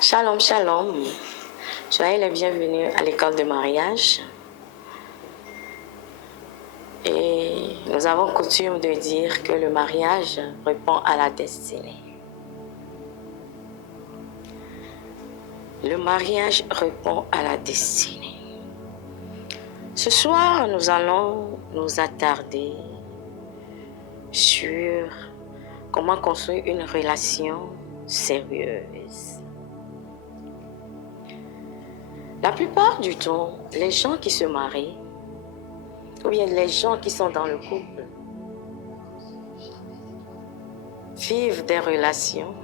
Shalom, shalom. Soyez les bienvenus à l'école de mariage. Et nous avons coutume de dire que le mariage répond à la destinée. Le mariage répond à la destinée. Ce soir, nous allons nous attarder sur comment construire une relation sérieuse. La plupart du temps, les gens qui se marient, ou bien les gens qui sont dans le couple, vivent des relations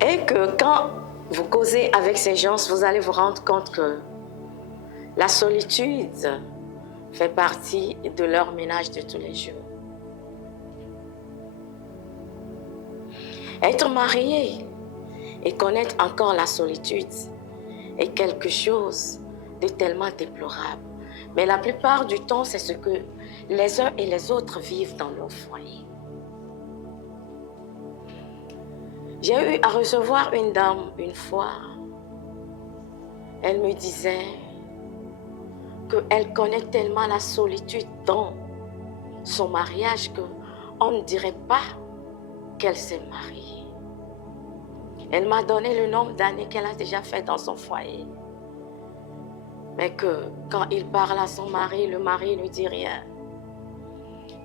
et que quand vous causez avec ces gens, vous allez vous rendre compte que la solitude fait partie de leur ménage de tous les jours. Être marié et connaître encore la solitude est quelque chose de tellement déplorable. Mais la plupart du temps, c'est ce que les uns et les autres vivent dans leur foyer. J'ai eu à recevoir une dame une fois. Elle me disait qu'elle connaît tellement la solitude dans son mariage qu'on ne dirait pas qu'elle s'est mariée. Elle m'a donné le nombre d'années qu'elle a déjà fait dans son foyer. Mais que quand il parle à son mari, le mari ne dit rien.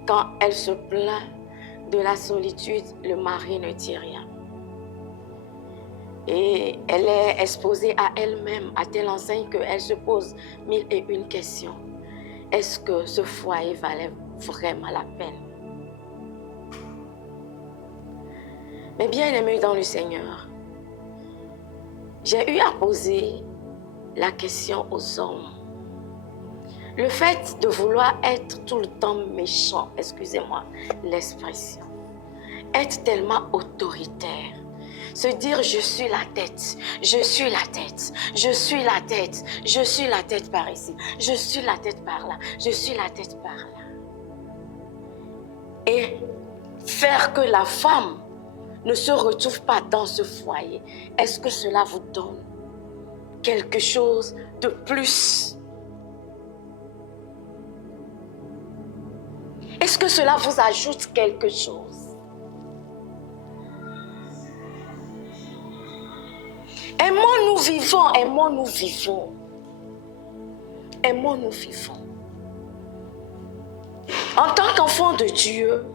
Quand elle se plaint de la solitude, le mari ne dit rien. Et elle est exposée à elle-même, à telle enseigne qu'elle se pose 1001 questions. Est-ce que ce foyer valait vraiment la peine? Mais bien aimé dans le Seigneur, j'ai eu à poser la question aux hommes. Le fait de vouloir être tout le temps méchant, excusez-moi l'expression, être tellement autoritaire, se dire je suis la tête, je suis la tête, je suis la tête, je suis la tête par ici, je suis la tête par là, je suis la tête par là. Et faire que la femme ne se retrouve pas dans ce foyer, est-ce que cela vous donne quelque chose de plus? Est-ce que cela vous ajoute quelque chose? Aimons-nous vivons, aimons-nous vivons. Aimons-nous vivons. En tant qu'enfants de Dieu,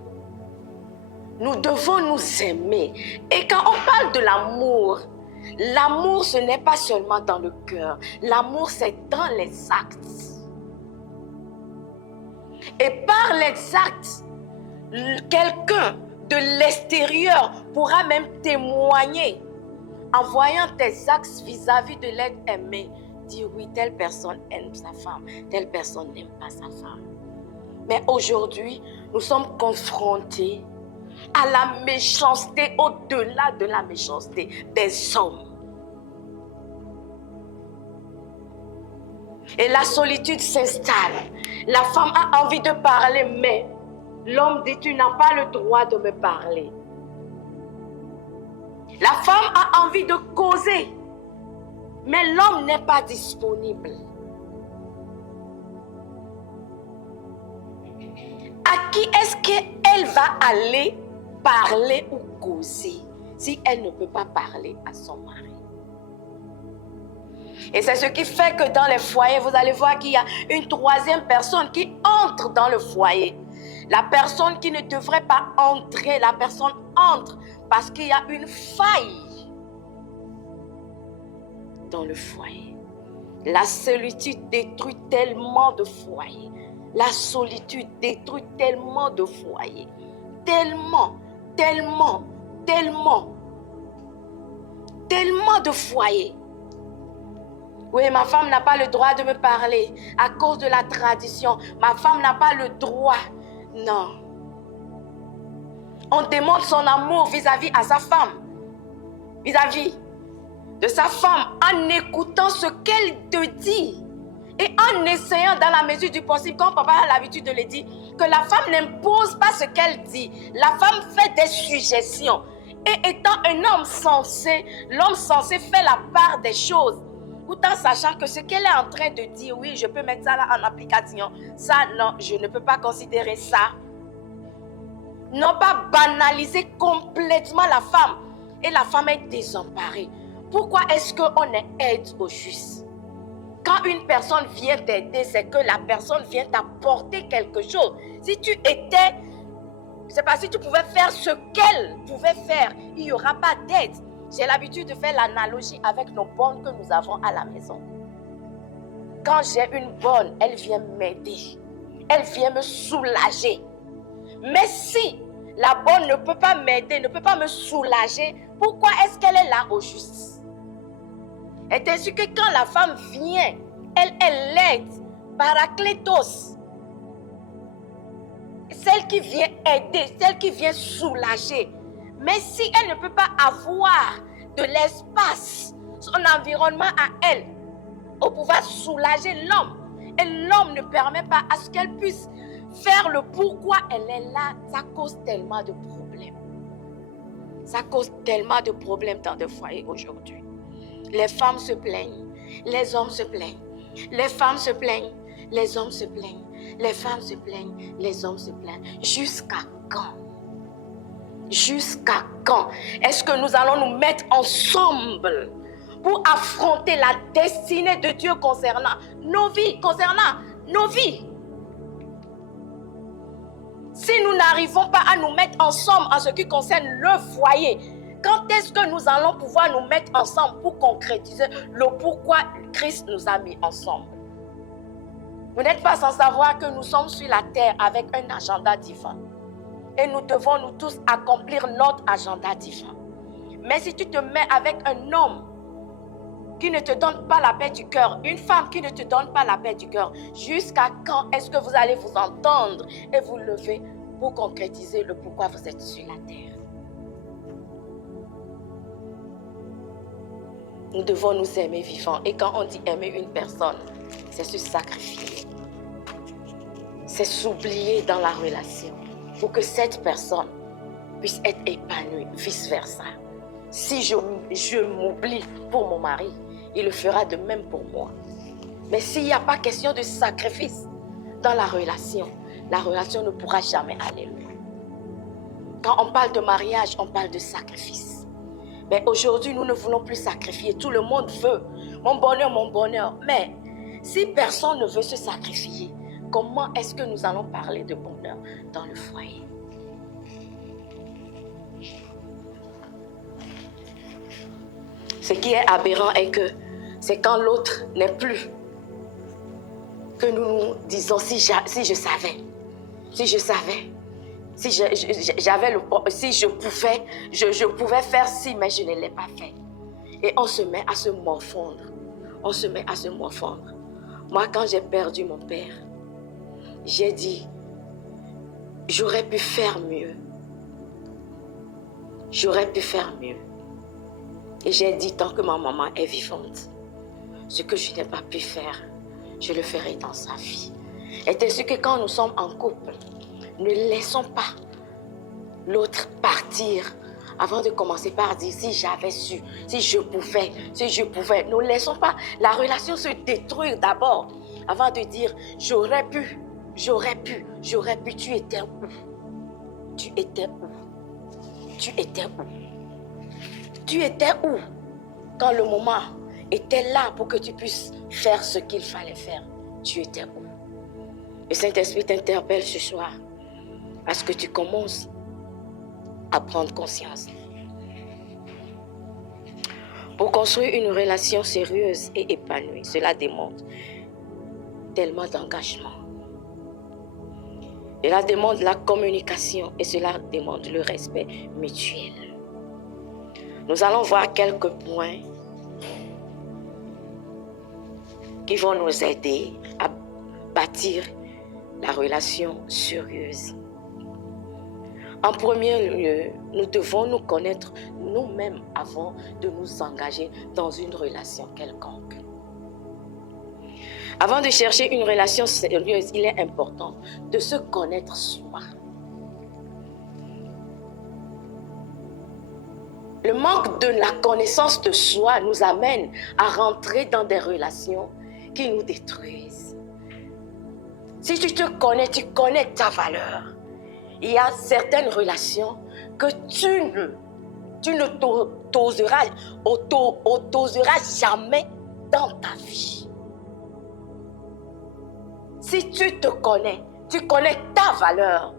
nous devons nous aimer. Et quand on parle de l'amour, l'amour ce n'est pas seulement dans le cœur. L'amour c'est dans les actes. Et par les actes, quelqu'un de l'extérieur pourra même témoigner en voyant tes actes vis-à-vis de l'être aimé. Dire oui, telle personne aime sa femme, telle personne n'aime pas sa femme. Mais aujourd'hui, nous sommes confrontés à la méchanceté, au-delà de la méchanceté des hommes. Et la solitude s'installe. La femme a envie de parler, mais l'homme dit tu n'as pas le droit de me parler. La femme a envie de causer, mais l'homme n'est pas disponible. À qui est-ce qu'elle va aller parler ou causer si elle ne peut pas parler à son mari? Et c'est ce qui fait que dans les foyers, vous allez voir qu'il y a une troisième personne qui entre dans le foyer. La personne qui ne devrait pas entrer, la personne entre parce qu'il y a une faille dans le foyer. La solitude détruit tellement de foyers. La solitude détruit tellement de foyers. Tellement de foyers. Oui, ma femme n'a pas le droit de me parler à cause de la tradition. Ma femme n'a pas le droit. Non. On démontre son amour vis-à-vis à sa femme. Vis-à-vis de sa femme en écoutant ce qu'elle te dit Et en essayant dans la mesure du possible, comme papa a l'habitude de le dire, que la femme n'impose pas ce qu'elle dit. La femme fait des suggestions. Et étant un homme sensé, l'homme sensé fait la part des choses. Tout en sachant que ce qu'elle est en train de dire, oui, je peux mettre ça là en application. Ça, non, je ne peux pas considérer ça. Non pas banaliser complètement la femme. Et la femme est désemparée. Pourquoi est-ce qu'on est aide au juste? Quand une personne vient t'aider, c'est que la personne vient t'apporter quelque chose. Si tu étais, je ne sais pas, si tu pouvais faire ce qu'elle pouvait faire, il n'y aura pas d'aide. J'ai l'habitude de faire l'analogie avec nos bonnes que nous avons à la maison. Quand j'ai une bonne, elle vient m'aider. Elle vient me soulager. Mais si la bonne ne peut pas m'aider, ne peut pas me soulager, pourquoi est-ce qu'elle est là au juste? Et ainsi que quand la femme vient, elle est l'aide, paraclétos. Celle qui vient aider, celle qui vient soulager. Mais si elle ne peut pas avoir de l'espace, son environnement à elle, pour pouvoir soulager l'homme, et l'homme ne permet pas à ce qu'elle puisse faire le pourquoi elle est là, ça cause tellement de problèmes. Ça cause tellement de problèmes dans des foyers aujourd'hui. Les femmes se plaignent, les hommes se plaignent, les femmes se plaignent, les hommes se plaignent, les femmes se plaignent, les hommes se plaignent. Jusqu'à quand? Jusqu'à quand est-ce que nous allons nous mettre ensemble pour affronter la destinée de Dieu concernant nos vies, Si nous n'arrivons pas à nous mettre ensemble en ce qui concerne le foyer, quand est-ce que nous allons pouvoir nous mettre ensemble pour concrétiser le pourquoi Christ nous a mis ensemble? Vous n'êtes pas sans savoir que nous sommes sur la terre avec un agenda divin. Et nous devons nous tous accomplir notre agenda divin. Mais si tu te mets avec un homme qui ne te donne pas la paix du cœur, une femme qui ne te donne pas la paix du cœur, jusqu'à quand est-ce que vous allez vous entendre et vous lever pour concrétiser le pourquoi vous êtes sur la terre? Nous devons nous aimer vivants. Et quand on dit aimer une personne, c'est se sacrifier. C'est s'oublier dans la relation pour que cette personne puisse être épanouie, vice-versa. Si je m'oublie pour mon mari, il le fera de même pour moi. Mais s'il n'y a pas question de sacrifice dans la relation ne pourra jamais aller loin. Quand on parle de mariage, on parle de sacrifice. Mais aujourd'hui, nous ne voulons plus sacrifier. Tout le monde veut mon bonheur. Mais si personne ne veut se sacrifier, comment est-ce que nous allons parler de bonheur dans le foyer? Ce qui est aberrant est que c'est quand l'autre n'est plus que nous nous disons si je savais, si je pouvais faire ci, mais je ne l'ai pas fait. Et on se met à se morfondre. Moi, quand j'ai perdu mon père, j'ai dit, j'aurais pu faire mieux. Et j'ai dit, tant que ma maman est vivante, ce que je n'ai pas pu faire, je le ferai dans sa vie. Et c'est ce que quand nous sommes en couple, ne laissons pas l'autre partir avant de commencer par dire si j'avais su, si je pouvais. Ne laissons pas la relation se détruire d'abord avant de dire j'aurais pu. Tu étais où quand le moment était là pour que tu puisses faire ce qu'il fallait faire? Tu étais où? Le Saint-Esprit t'interpelle ce soir parce que tu commences à prendre conscience. Pour construire une relation sérieuse et épanouie, cela demande tellement d'engagement. Cela demande la communication et cela demande le respect mutuel. Nous allons voir quelques points qui vont nous aider à bâtir la relation sérieuse. En premier lieu, nous devons nous connaître nous-mêmes avant de nous engager dans une relation quelconque. Avant de chercher une relation sérieuse, il est important de se connaître soi. Le manque de la connaissance de soi nous amène à rentrer dans des relations qui nous détruisent. Si tu te connais, tu connais ta valeur. Il y a certaines relations que tu ne t'oseras jamais dans ta vie. Si tu te connais, tu connais ta valeur,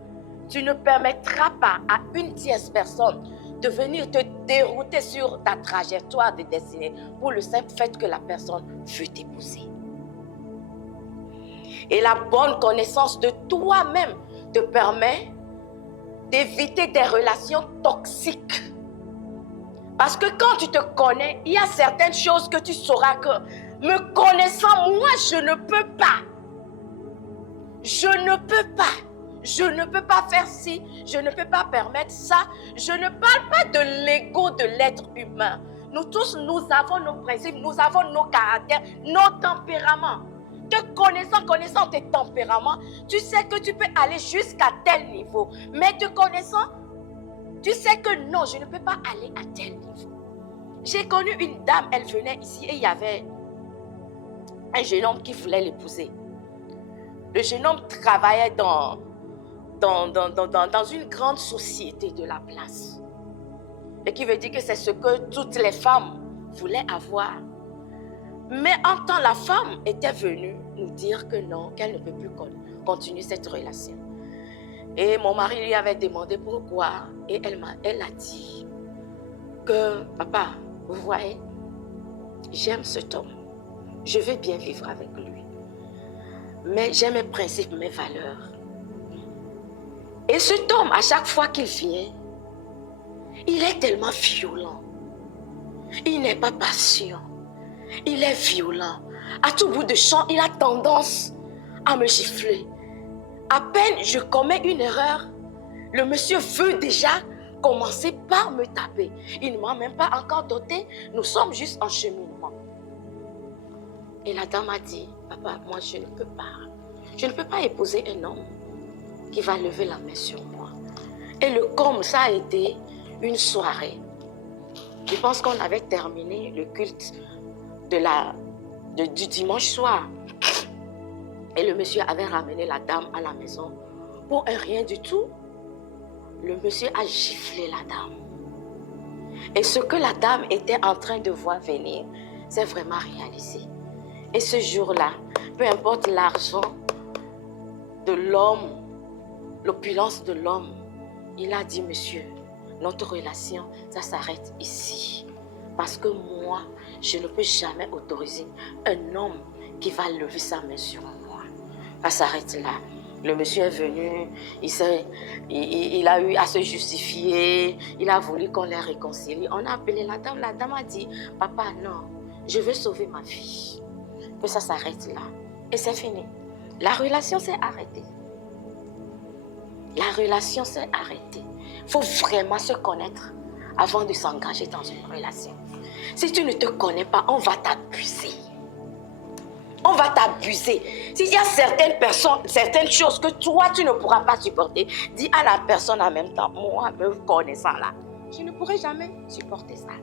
tu ne permettras pas à une tierce personne de venir te dérouter sur ta trajectoire de destinée pour le simple fait que la personne veut t'épouser. Et la bonne connaissance de toi-même te permet d'éviter des relations toxiques. Parce que quand tu te connais, il y a certaines choses que tu sauras que, me connaissant, moi, je ne peux pas. Je ne peux pas. Je ne peux pas faire ci, je ne peux pas permettre ça. Je ne parle pas de l'ego de l'être humain. Nous tous, nous avons nos principes, nous avons nos caractères, nos tempéraments. Te connaissant tes tempéraments, tu sais que tu peux aller jusqu'à tel niveau. Mais te connaissant, tu sais que non, je ne peux pas aller à tel niveau. J'ai connu une dame, elle venait ici et il y avait un jeune homme qui voulait l'épouser. Le jeune homme travaillait dans une grande société de la place. Et qui veut dire que c'est ce que toutes les femmes voulaient avoir. Mais en temps, la femme était venue nous dire que non, qu'elle ne peut plus continuer cette relation. Et mon mari lui avait demandé pourquoi. Et elle a dit que, papa, vous voyez, j'aime cet homme. Je veux bien vivre avec lui. Mais j'ai mes principes, mes valeurs. Et cet homme, à chaque fois qu'il vient, il est tellement violent. Il n'est pas patient. Il est violent. À tout bout de champ, il a tendance à me gifler. À peine je commets une erreur, le monsieur veut déjà commencer par me taper. Il ne m'a même pas encore doté. Nous sommes juste en cheminement. Et la dame a dit, papa, moi je ne peux pas. Je ne peux pas épouser un homme qui va lever la main sur moi. Et comme ça a été une soirée. Je pense qu'on avait terminé le culte du dimanche soir. Et le monsieur avait ramené la dame à la maison. Pour un rien du tout, le monsieur a giflé la dame. Et ce que la dame était en train de voir venir, c'est vraiment réalisé. Et ce jour-là, peu importe l'argent de l'homme, l'opulence de l'homme, il a dit, monsieur, notre relation, ça s'arrête ici. Parce que moi, je ne peux jamais autoriser un homme qui va lever sa main sur moi. Ça s'arrête là. Le monsieur est venu, il a eu à se justifier, il a voulu qu'on les réconcilie. On a appelé la dame a dit, papa, non, je veux sauver ma fille. Que ça s'arrête là. Et c'est fini. La relation s'est arrêtée. La relation s'est arrêtée. Il faut vraiment se connaître avant de s'engager dans une relation. Si tu ne te connais pas, on va t'abuser. On va t'abuser. S'il y a certaines personnes, certaines choses que toi, tu ne pourras pas supporter, dis à la personne en même temps, moi, me connaissant là, je ne pourrai jamais supporter ça.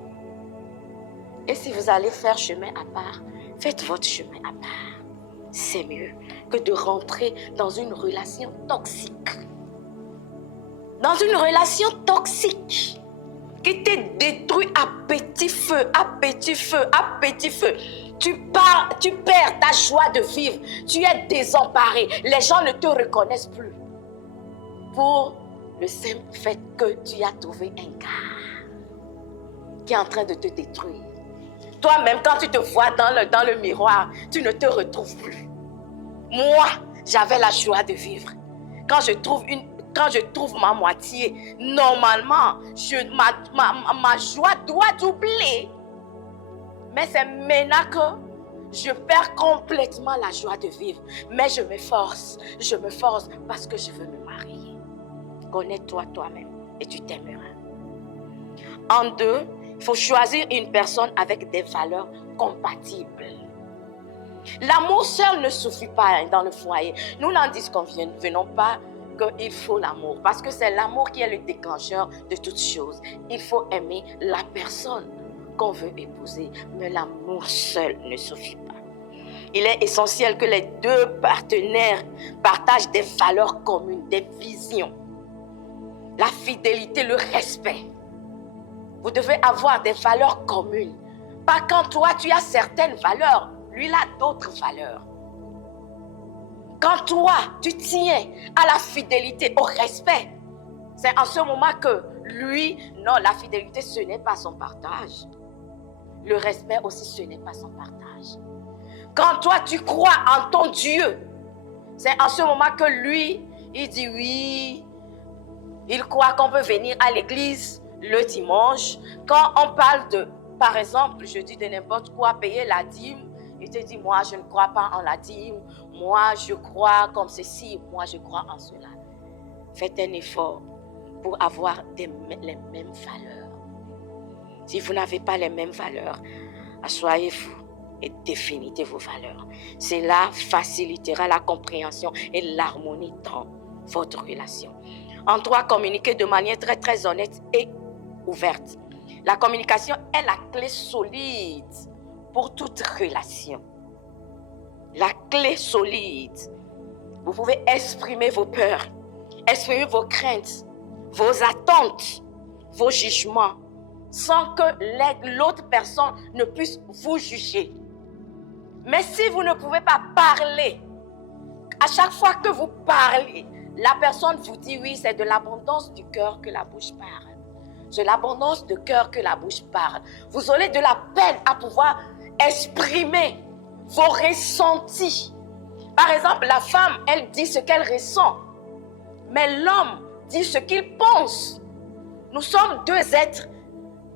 Et si vous allez faire chemin à part, faites votre chemin à part. C'est mieux que de rentrer dans une relation toxique. Dans une relation toxique qui te détruit à petit feu, à petit feu, à petit feu. Tu perds ta joie de vivre. Tu es désemparé. Les gens ne te reconnaissent plus. Pour le simple fait que tu as trouvé un gars qui est en train de te détruire. Toi-même, quand tu te vois dans le miroir, tu ne te retrouves plus. Moi, j'avais la joie de vivre. Quand je trouve ma moitié, normalement, ma joie doit doubler. Mais c'est maintenant que je perds complètement la joie de vivre. Mais je me force parce que je veux me marier. Connais-toi toi-même et tu t'aimeras. En deux, il faut choisir une personne avec des valeurs compatibles. L'amour seul ne suffit pas dans le foyer. Nous n'en disconvenons pas qu'il faut l'amour, parce que c'est l'amour qui est le déclencheur de toutes choses. Il faut aimer la personne qu'on veut épouser, mais l'amour seul ne suffit pas. Il est essentiel que les deux partenaires partagent des valeurs communes, des visions. La fidélité, le respect. Vous devez avoir des valeurs communes. Pas quand toi, tu as certaines valeurs, lui, il a d'autres valeurs. Quand toi, tu tiens à la fidélité, au respect, c'est en ce moment que lui, non, la fidélité, ce n'est pas son partage. Le respect aussi, ce n'est pas son partage. Quand toi, tu crois en ton Dieu, c'est en ce moment que lui, il dit oui, il croit qu'on peut venir à l'église le dimanche. Quand on parle de, par exemple, je dis de n'importe quoi, payer la dîme, il te dit, moi, je ne crois pas en la dîme, moi, je crois comme ceci, moi, je crois en cela. Faites un effort pour avoir les mêmes valeurs. Si vous n'avez pas les mêmes valeurs, asseyez-vous et définissez vos valeurs. Cela facilitera la compréhension et l'harmonie dans votre relation. En trois, communiquez de manière très, très honnête et ouverte. La communication est la clé solide pour toute relation. La clé solide. Vous pouvez exprimer vos peurs, exprimer vos craintes, vos attentes, vos jugements, sans que l'autre personne ne puisse vous juger. Mais si vous ne pouvez pas parler, à chaque fois que vous parlez, la personne vous dit oui, c'est de l'abondance du cœur que la bouche parle. C'est l'abondance de cœur que la bouche parle. Vous aurez de la peine à pouvoir exprimer vos ressentis. Par exemple, la femme, elle dit ce qu'elle ressent. Mais l'homme dit ce qu'il pense. Nous sommes deux êtres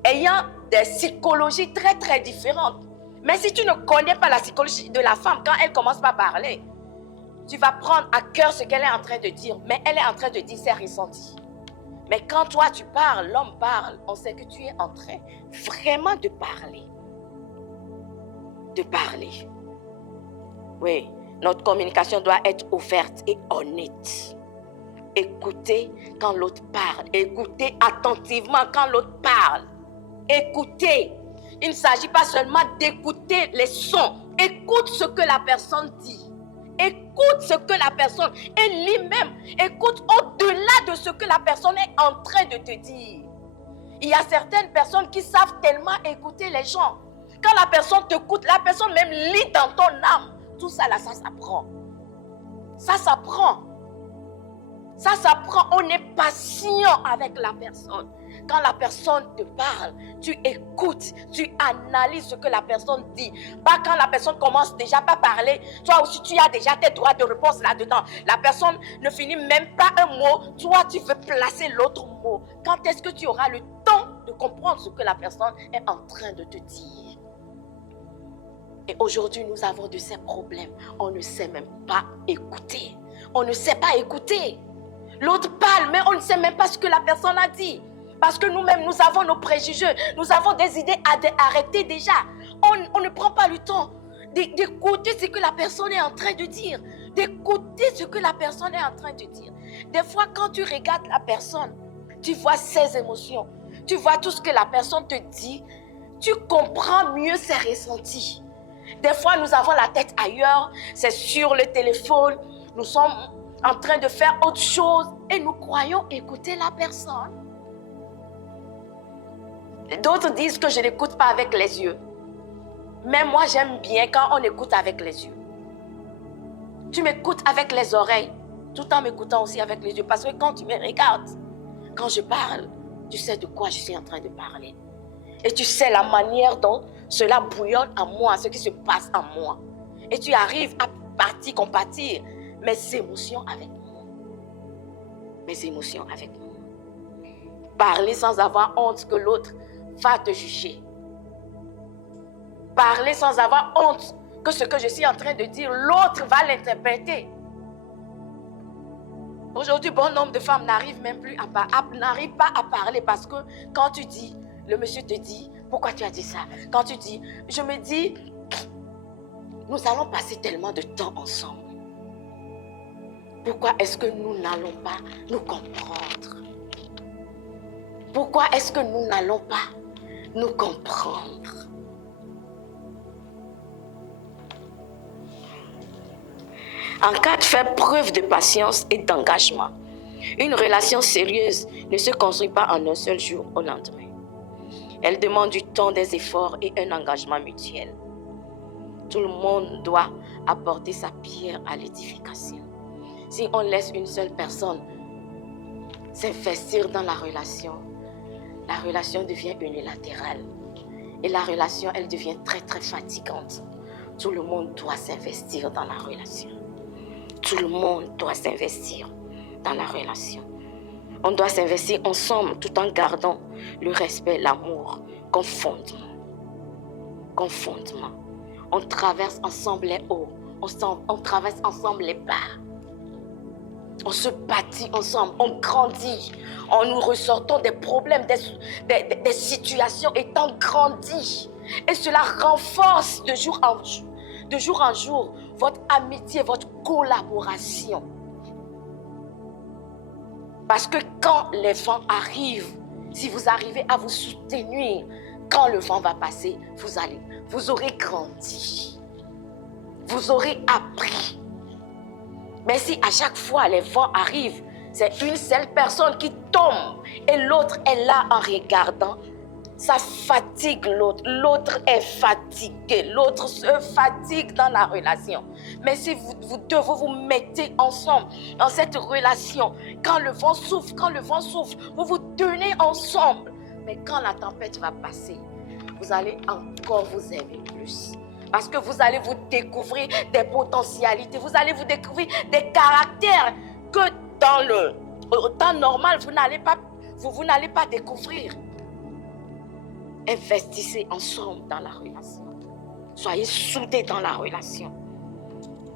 ayant des psychologies très très différentes. Mais si tu ne connais pas la psychologie de la femme, quand elle commence par parler, tu vas prendre à cœur ce qu'elle est en train de dire. Mais elle est en train de dire ses ressentis. Mais quand toi tu parles, l'homme parle, on sait que tu es en train vraiment de parler. De parler. Oui, notre communication doit être ouverte et honnête. Écoutez quand l'autre parle. Écoutez attentivement quand l'autre parle. Écoutez. Il ne s'agit pas seulement d'écouter les sons. Écoute ce que la personne dit. Écoute ce que la personne, et lui-même, écoute au-delà de ce que la personne est en train de te dire. Il y a certaines personnes qui savent tellement écouter les gens. Quand la personne t'écoute, la personne même lit dans ton âme. Tout ça là, ça s'apprend. Ça s'apprend. Ça s'apprend. On est patient avec la personne. Quand la personne te parle, tu écoutes, tu analyses ce que la personne dit. Pas quand la personne commence déjà par parler, toi aussi tu as déjà tes droits de réponse là-dedans. La personne ne finit même pas un mot, toi tu veux placer l'autre mot. Quand est-ce que tu auras le temps de comprendre ce que la personne est en train de te dire? Et aujourd'hui, nous avons de ces problèmes. On ne sait même pas écouter. On ne sait pas écouter. L'autre parle, mais on ne sait même pas ce que la personne a dit. Parce que nous-mêmes, nous avons nos préjugés. Nous avons des idées arrêtées déjà. On ne prend pas le temps d'écouter ce que la personne est en train de dire. D'écouter ce que la personne est en train de dire. Des fois, quand tu regardes la personne, tu vois ses émotions. Tu vois tout ce que la personne te dit. Tu comprends mieux ses ressentis. Des fois, nous avons la tête ailleurs. C'est sur le téléphone. Nous sommes en train de faire autre chose. Et nous croyons écouter la personne. D'autres disent que je n'écoute pas avec les yeux. Mais moi, j'aime bien quand on écoute avec les yeux. Tu m'écoutes avec les oreilles, tout en m'écoutant aussi avec les yeux. Parce que quand tu me regardes, quand je parle, tu sais de quoi je suis en train de parler. Et tu sais la manière dont cela bouillonne en moi, ce qui se passe en moi. Et tu arrives à compatir mes émotions avec moi. Mes émotions avec moi. Parler sans avoir honte que l'autre va te juger. Parler sans avoir honte que ce que je suis en train de dire, l'autre va l'interpréter. Aujourd'hui, bon nombre de femmes n'arrivent même plus n'arrivent pas à parler parce que quand tu dis, le monsieur te dit, pourquoi tu as dit ça? Quand tu dis, je me dis, Nous allons passer tellement de temps ensemble. Pourquoi est-ce que nous n'allons pas nous comprendre? Pourquoi est-ce que nous n'allons pas nous comprendre? En cas de faire preuve de patience et d'engagement, une relation sérieuse ne se construit pas en un seul jour au lendemain. Elle demande du temps, des efforts et un engagement mutuel. Tout le monde doit apporter sa pierre à l'édification. Si on laisse une seule personne s'investir dans la relation devient unilatérale. Et la relation, elle devient très très fatigante. Tout le monde doit s'investir dans la relation. Tout le monde doit s'investir dans la relation. On doit s'investir ensemble tout en gardant le respect, l'amour, comme fondement. Comme fondement. On traverse ensemble les hauts, on traverse ensemble les bas. On se bâtit ensemble, on grandit. En nous ressortant des problèmes, des situations étant grandis. Et cela renforce de jour en jour votre amitié, votre collaboration. Parce que quand les vents arrivent, si vous arrivez à vous soutenir, quand le vent va passer, vous aurez grandi. Vous aurez appris. Mais si à chaque fois les vents arrivent, c'est une seule personne qui tombe et l'autre est là en regardant, ça fatigue l'autre. L'autre est fatigué. L'autre se fatigue dans la relation. Mais si vous deux vous mettez ensemble dans cette relation, quand le vent souffle, vous vous tenez ensemble. Mais quand la tempête va passer, vous allez encore vous aimer plus. Parce que vous allez vous découvrir des potentialités, vous allez vous découvrir des caractères que dans le temps normal, vous n'allez pas découvrir. Investissez ensemble dans la relation. Soyez soudés dans la relation.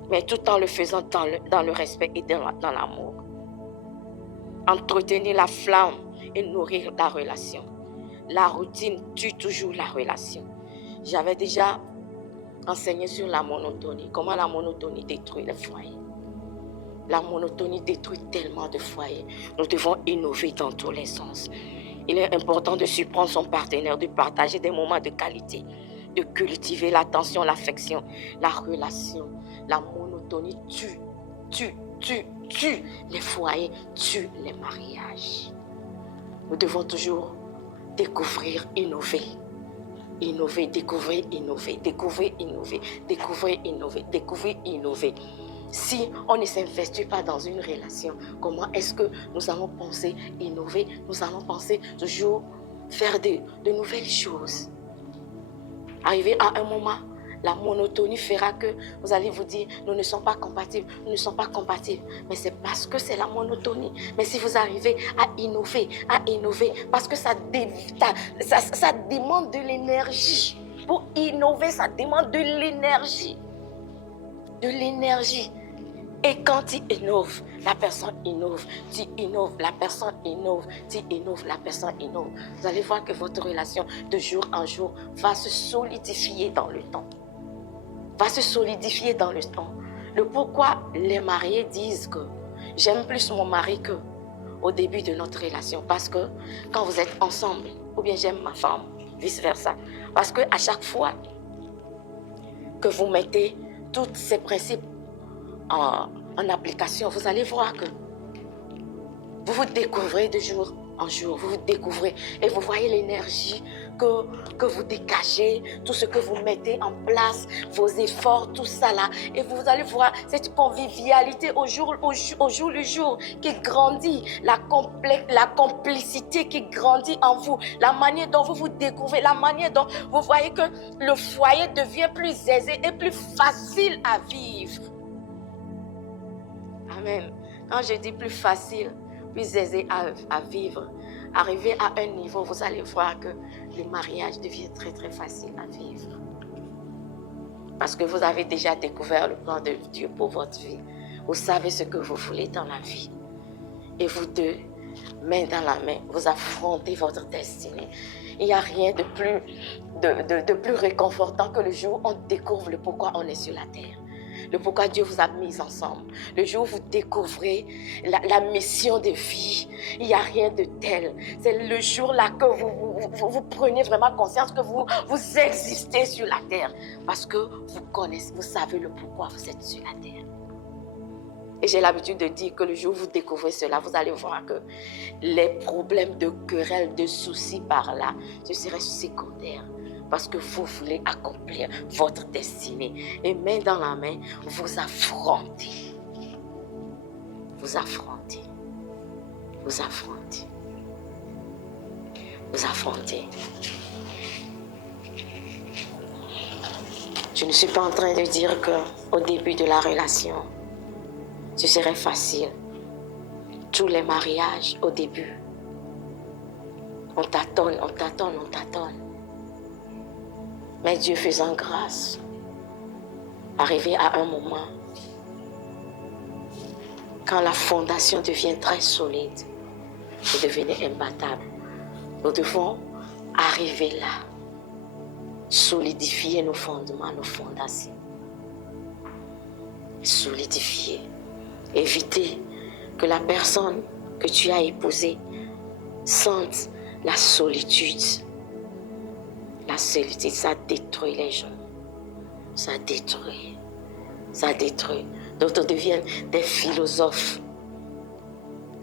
Mais tout en le faisant dans le respect et dans l'amour. Entretenez la flamme et nourrir la relation. La routine tue toujours la relation. J'avais déjà enseigné sur la monotonie. Comment la monotonie détruit les foyers. La monotonie détruit tellement de foyers. Nous devons innover dans tous les sens. Il est important de surprendre son partenaire, de partager des moments de qualité, de cultiver l'attention, l'affection, la relation. La monotonie tue les foyers, tue les mariages. Nous devons toujours découvrir, innover. Innover, découvrir, innover, découvrir, innover, découvrir, innover, découvrir, innover. Si on ne s'investit pas dans une relation, comment est-ce que nous allons penser innover? Nous allons penser toujours faire de nouvelles choses. Arriver à un moment, la monotonie fera que vous allez vous dire, nous ne sommes pas compatibles, nous ne sommes pas compatibles. Mais c'est parce que c'est la monotonie. Mais si vous arrivez à innover, parce que ça demande de l'énergie. Pour innover, ça demande de l'énergie. De l'énergie. Et quand tu innoves, la personne innove. Tu innoves, la personne innove. Tu innoves, la personne innove. Vous allez voir que votre relation de jour en jour va se solidifier dans le temps. Va se solidifier dans le temps. Le pourquoi les mariés disent que j'aime plus mon mari qu'au début de notre relation. Parce que quand vous êtes ensemble, ou bien j'aime ma femme, vice versa. Parce que à chaque fois que vous mettez tous ces principes en application, vous allez voir que vous vous découvrez de jour en jour, vous vous découvrez et vous voyez l'énergie que vous dégagez, tout ce que vous mettez en place, vos efforts, tout ça là. Et vous allez voir cette convivialité au jour le jour qui grandit, la complicité qui grandit en vous, la manière dont vous vous découvrez, la manière dont vous voyez que le foyer devient plus aisé et plus facile à vivre. Amen. Quand je dis plus facile, plus aisé à vivre, arriver à un niveau, vous allez voir que le mariage devient très très facile à vivre. Parce que vous avez déjà découvert le plan de Dieu pour votre vie. Vous savez ce que vous voulez dans la vie. Et vous deux, main dans la main, vous affrontez votre destinée. Il n'y a rien de plus réconfortant que le jour où on découvre le pourquoi on est sur la terre. Le pourquoi Dieu vous a mis ensemble. Le jour où vous découvrez la mission de vie, il n'y a rien de tel. C'est le jour-là que vous prenez vraiment conscience que vous existez sur la terre. Parce que vous connaissez, vous savez le pourquoi vous êtes sur la terre. Et j'ai l'habitude de dire que le jour où vous découvrez cela, vous allez voir que les problèmes de querelles, de soucis par là, ce serait secondaire. Parce que vous voulez accomplir votre destinée. Et main dans la main, vous affrontez. Vous affrontez. Vous affrontez. Vous affrontez. Je ne suis pas en train de dire qu'au début de la relation, ce serait facile. Tous les mariages, au début, on tâtonne. Mais Dieu faisant grâce, arrivé à un moment, quand la fondation devient très solide, vous devenez imbattable. Nous devons arriver là, solidifier nos fondements, nos fondations. Solidifier. Éviter que la personne que tu as épousée sente la solitude. La solitude, ça détruit les gens. Ça détruit. D'autres deviennent des philosophes.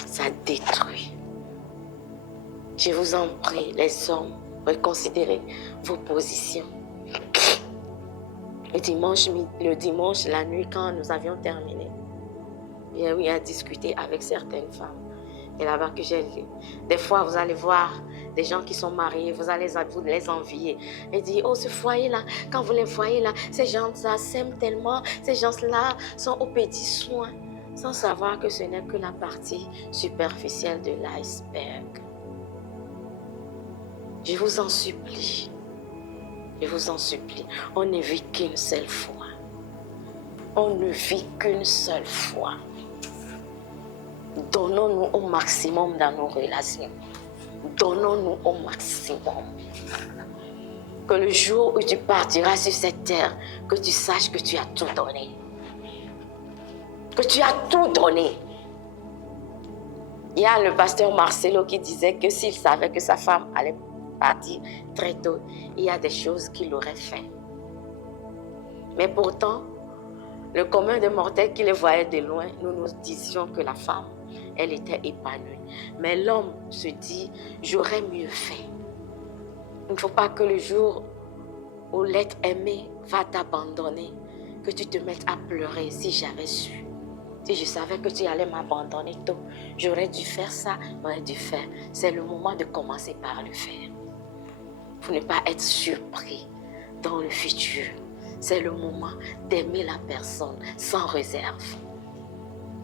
Ça détruit. Je vous en prie, les hommes, reconsidérez vos positions. Le dimanche, la nuit, quand nous avions terminé, j'ai eu à discuter avec certaines femmes. Et là-bas que j'ai lu. Des fois, vous allez voir des gens qui sont mariés, vous allez vous les envier. Et dire, oh, ce foyer-là, quand vous les voyez là, ces gens-là s'aiment tellement, ces gens-là sont aux petits soins, sans savoir que ce n'est que la partie superficielle de l'iceberg. Je vous en supplie. On ne vit qu'une seule fois. Donnons-nous au maximum dans nos relations. Donnons-nous au maximum. Que le jour où tu partiras sur cette terre, que tu saches que tu as tout donné. Que tu as tout donné. Il y a le pasteur Marcelo qui disait que s'il savait que sa femme allait partir très tôt, il y a des choses qu'il aurait fait. Mais pourtant, le commun des mortels qui les voyait de loin, nous nous disions que la femme, elle était épanouie. Mais l'homme se dit, j'aurais mieux fait. Il ne faut pas que le jour où l'être aimé va t'abandonner, que tu te mettes à pleurer. Si j'avais su, si je savais que tu allais m'abandonner tôt, j'aurais dû faire ça, j'aurais dû faire. C'est le moment de commencer par le faire. Pour ne pas être surpris dans le futur. C'est le moment d'aimer la personne sans réserve.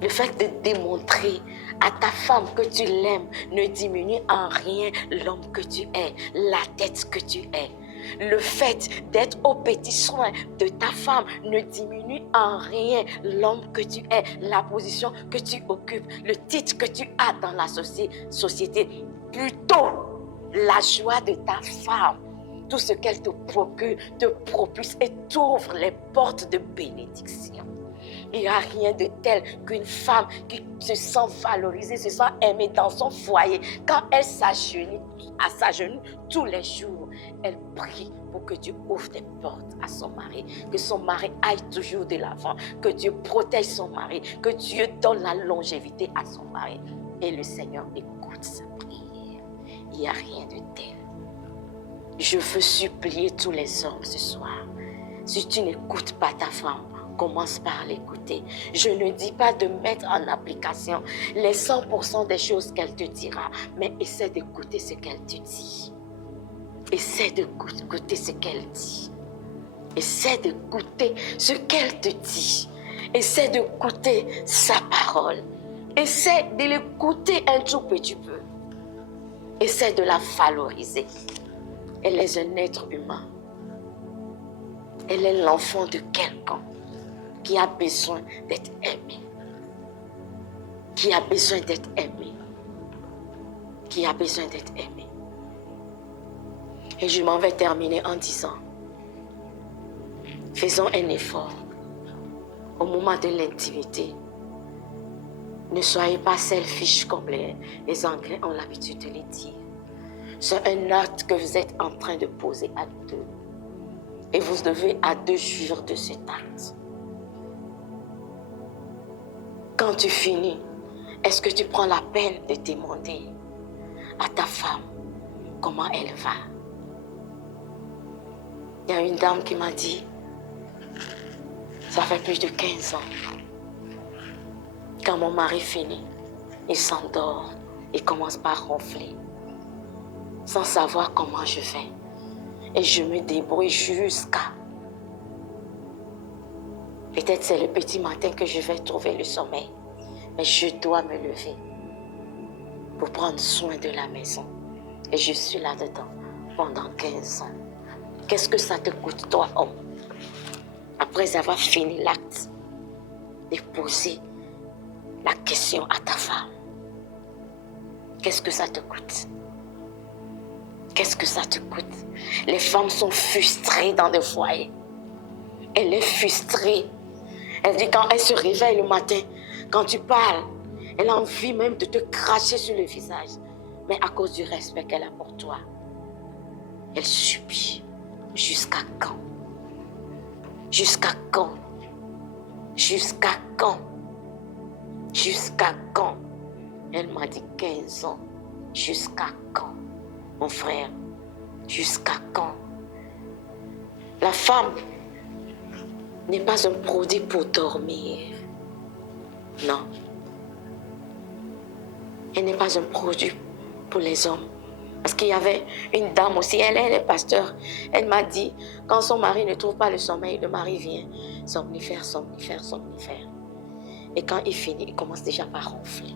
Le fait de démontrer à ta femme que tu l'aimes ne diminue en rien l'homme que tu es, la tête que tu es. Le fait d'être aux petits soins de ta femme ne diminue en rien l'homme que tu es, la position que tu occupes, le titre que tu as dans la société. Plutôt, la joie de ta femme, tout ce qu'elle te procure, te propulse et t'ouvre les portes de bénédiction. Il n'y a rien de tel qu'une femme qui se sent valorisée, se sent aimée dans son foyer. Quand elle s'agenouille tous les jours, elle prie pour que Dieu ouvre des portes à son mari, que son mari aille toujours de l'avant, que Dieu protège son mari, que Dieu donne la longévité à son mari. Et le Seigneur écoute sa prière. Il n'y a rien de tel. Je veux supplier tous les hommes ce soir. Si tu n'écoutes pas ta femme, commence par l'écouter. Je ne dis pas de mettre en application les 100% des choses qu'elle te dira, mais essaie d'écouter ce qu'elle te dit. Essaie d'écouter ce qu'elle dit. Essaie d'écouter ce qu'elle te dit. Essaie d'écouter sa parole. Essaie de l'écouter un tout petit peu. Essaie de la valoriser. Elle est un être humain. Elle est l'enfant de quelqu'un qui a besoin d'être aimé. Qui a besoin d'être aimé. qui a besoin d'être aimé. Et je m'en vais terminer en disant, faisons un effort au moment de l'intimité. Ne soyez pas selfish comme les Anglais ont l'habitude de le dire. C'est un acte que vous êtes en train de poser à deux. Et vous devez à deux jouir de cet acte. Quand tu finis, est-ce que tu prends la peine de demander à ta femme comment elle va? Il y a une dame qui m'a dit, ça fait plus de 15 ans. Quand mon mari finit, il s'endort et commence par ronfler, sans savoir comment je vais. Et je me débrouille jusqu'à... Peut-être c'est le petit matin que je vais trouver le sommeil, mais je dois me lever pour prendre soin de la maison. Et je suis là-dedans pendant 15 ans. Qu'est-ce que ça te coûte, toi, homme, après avoir fini l'acte, de poser la question à ta femme? Qu'est-ce que ça te coûte? Qu'est-ce que ça te coûte? Les femmes sont frustrées dans des foyers. Elle est frustrée. Elle dit quand elle se réveille le matin, quand tu parles, elle a envie même de te cracher sur le visage. Mais à cause du respect qu'elle a pour toi, elle subit. Jusqu'à quand? Jusqu'à quand? Jusqu'à quand? Jusqu'à quand? Elle m'a dit 15 ans. Jusqu'à quand, mon frère? Jusqu'à quand? La femme n'est pas un produit pour dormir. Non. Elle n'est pas un produit pour les hommes. Parce qu'il y avait une dame aussi, elle est pasteur. Elle m'a dit, quand son mari ne trouve pas le sommeil, le mari vient somnifère, somnifère, somnifère. Et quand il finit, il commence déjà par ronfler.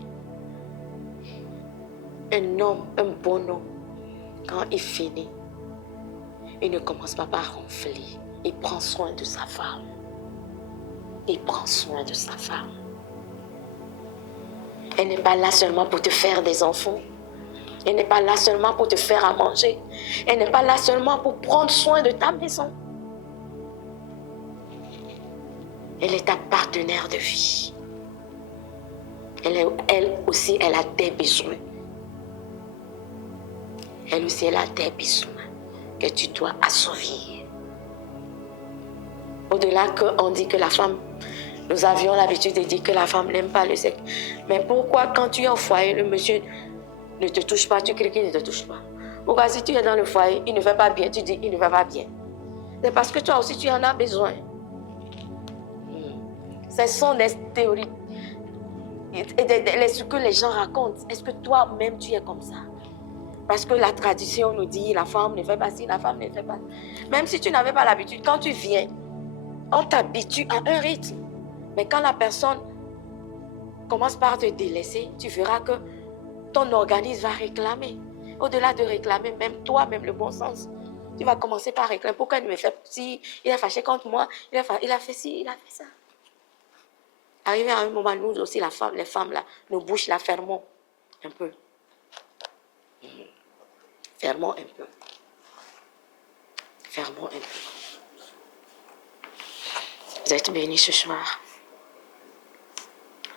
Un homme, un bon homme, quand il finit, il ne commence pas par ronfler. Il prend soin de sa femme. Il prend soin de sa femme. Elle n'est pas là seulement pour te faire des enfants. Elle n'est pas là seulement pour te faire à manger. Elle n'est pas là seulement pour prendre soin de ta maison. Elle est ta partenaire de vie. Elle aussi, elle a des besoins. Elle aussi, elle a des besoins que tu dois assouvir. Au-delà qu'on dit que la femme, nous avions l'habitude de dire que la femme n'aime pas le sexe. Mais pourquoi quand tu es au foyer, le monsieur ne te touche pas, tu cries qu'il ne te touche pas? Pourquoi si tu es dans le foyer, il ne va pas bien, tu dis il ne va pas bien? C'est parce que toi aussi tu en as besoin. Ce sont des théories et ce que les gens racontent. Est-ce que toi-même tu es comme ça? Parce que la tradition nous dit la femme ne fait pas ci, la femme ne fait pas. Même si tu n'avais pas l'habitude, quand tu viens, on t'habitue à un rythme. Mais quand la personne commence par te délaisser, tu verras que ton organisme va réclamer. Au-delà de réclamer, même toi, même le bon sens, tu vas commencer par réclamer. Pourquoi il me fait ci? Il a fâché contre moi, il a fait ci, il a fait ça. Arrivé à un moment, nous aussi, les femmes, là, nos bouches, la fermons un peu. Fermons un peu. Fermons un peu. Vous êtes bénis ce soir.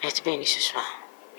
Vous êtes bénis ce soir.